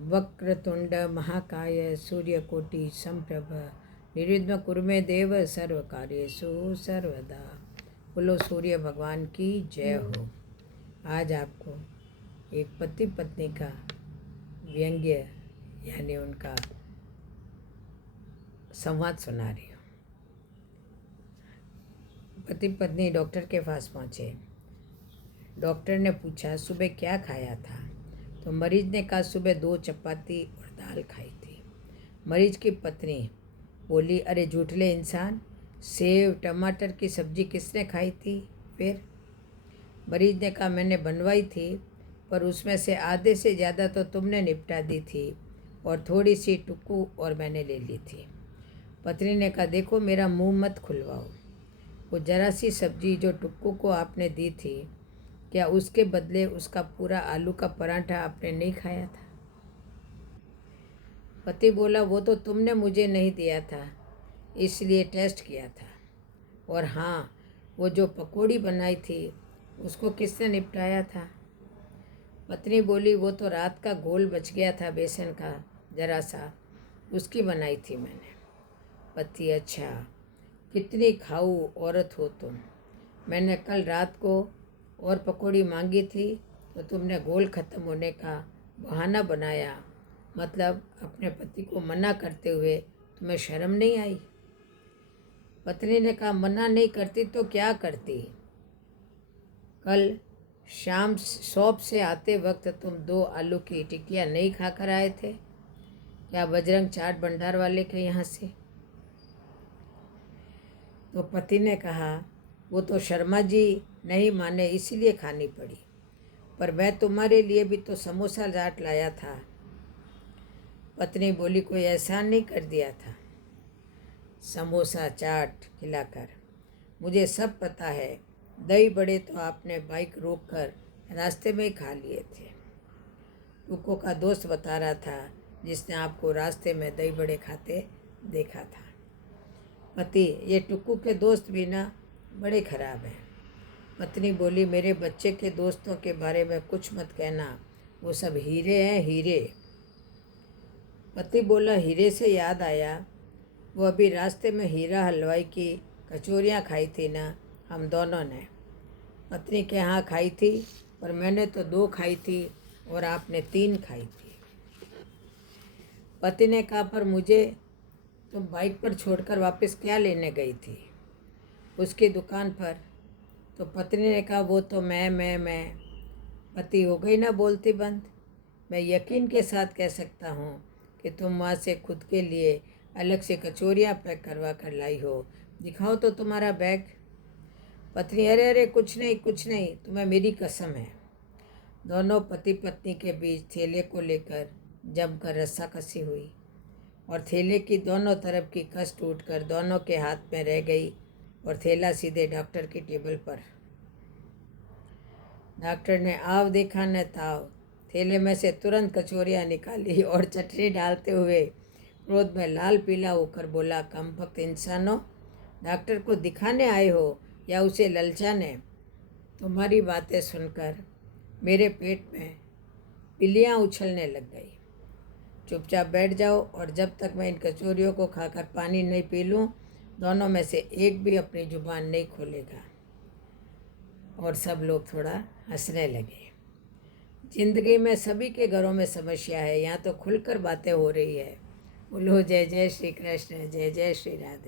वक्रतुंड महाकाय सूर्यकोटि समप्रभ निर्विघ्न कुरु मे देव सर्वकार्येषु सर्वदा। बोलो सूर्य भगवान की जय हो। आज आपको एक पति पत्नी का व्यंग्य यानी उनका संवाद सुना रही हूँ। पति पत्नी डॉक्टर के पास पहुँचे। डॉक्टर ने पूछा सुबह क्या खाया था? तो मरीज ने कहा सुबह 2 चपाती और दाल खाई थी। मरीज की पत्नी बोली अरे झूठले इंसान, सेव टमाटर की सब्जी किसने खाई थी? फिर मरीज ने कहा मैंने बनवाई थी, पर उसमें से आधे से ज़्यादा तो तुमने निपटा दी थी और थोड़ी सी टुक्कू और मैंने ले ली थी। पत्नी ने कहा देखो मेरा मुंह मत खुलवाओ, वो जरा सी सब्जी जो टुक्कू को आपने दी थी, क्या उसके बदले उसका पूरा आलू का पराठा आपने नहीं खाया था? पति बोला वो तो तुमने मुझे नहीं दिया था, इसलिए टेस्ट किया था। और हाँ, वो जो पकौड़ी बनाई थी उसको किसने निपटाया था? पत्नी बोली वो तो रात का घोल बच गया था बेसन का जरा सा, उसकी बनाई थी मैंने। पति अच्छा, कितनी खाऊ औरत हो तुम। मैंने कल रात को और पकौड़ी मांगी थी तो तुमने घोल ख़त्म होने का बहाना बनाया। मतलब अपने पति को मना करते हुए तुम्हें शर्म नहीं आई? पत्नी ने कहा मना नहीं करती तो क्या करती? कल शाम शॉप से आते वक्त तुम 2 आलू की टिक्कियाँ नहीं खा कर आए थे क्या बजरंग चाट भंडार वाले के यहाँ से? तो पति ने कहा वो तो शर्मा जी नहीं माने इसीलिए खानी पड़ी, पर मैं तुम्हारे लिए भी तो समोसा चाट लाया था। पत्नी बोली कोई एहसान नहीं कर दिया था समोसा चाट खिलाकर? मुझे सब पता है, दही बड़े तो आपने बाइक रोक कर रास्ते में ही खा लिए थे। टुक्कू का दोस्त बता रहा था जिसने आपको रास्ते में दही बड़े खाते देखा था। पति ये टुक्कू के दोस्त भी ना बड़े खराब हैं। पत्नी बोली मेरे बच्चे के दोस्तों के बारे में कुछ मत कहना, वो सब हीरे हैं हीरे। पति बोला हीरे से याद आया, वो अभी रास्ते में हीरा हलवाई की कचौरियाँ खाई थी ना हम दोनों ने? पत्नी के यहाँ खाई थी, पर मैंने तो 2 खाई थी और आपने 3 खाई थी। पति ने कहा पर मुझे तुम बाइक पर छोड़कर वापस क्या लेने गई थी? उसकी दुकान पर। तो पत्नी ने कहा वो तो मैं। पति हो गई ना बोलती बंद। मैं यकीन के साथ कह सकता हूँ कि तुम वहाँ से खुद के लिए अलग से कचौरियाँ पैक करवा कर लाई हो। दिखाओ तो तुम्हारा बैग। पत्नी अरे अरे कुछ नहीं, तुम्हें मेरी कसम है। दोनों पति पत्नी के बीच थैले को लेकर जमकर रस्साकसी हुई और थैले की दोनों तरफ की कस टूटकर दोनों के हाथ में रह गई और थैला सीधे डॉक्टर की टेबल पर। डॉक्टर ने आव देखा न ताव, थैले में से तुरंत कचौरियाँ निकाली और चटनी डालते हुए क्रोध में लाल पीला होकर बोला कमबख्त इंसानों, डॉक्टर को दिखाने आए हो या उसे ललचाने? तुम्हारी बातें सुनकर मेरे पेट में पिलियाँ उछलने लग गई। चुपचाप बैठ जाओ और जब तक मैं इन कचौरियों को खाकर पानी नहीं पी लूँ, दोनों में से एक भी अपनी जुबान नहीं खोलेगा। और सब लोग थोड़ा हंसने लगे। जिंदगी में सभी के घरों में समस्या है, यहाँ तो खुलकर बातें हो रही है। बोलो जय जय श्री कृष्ण, जय जय श्री राधे।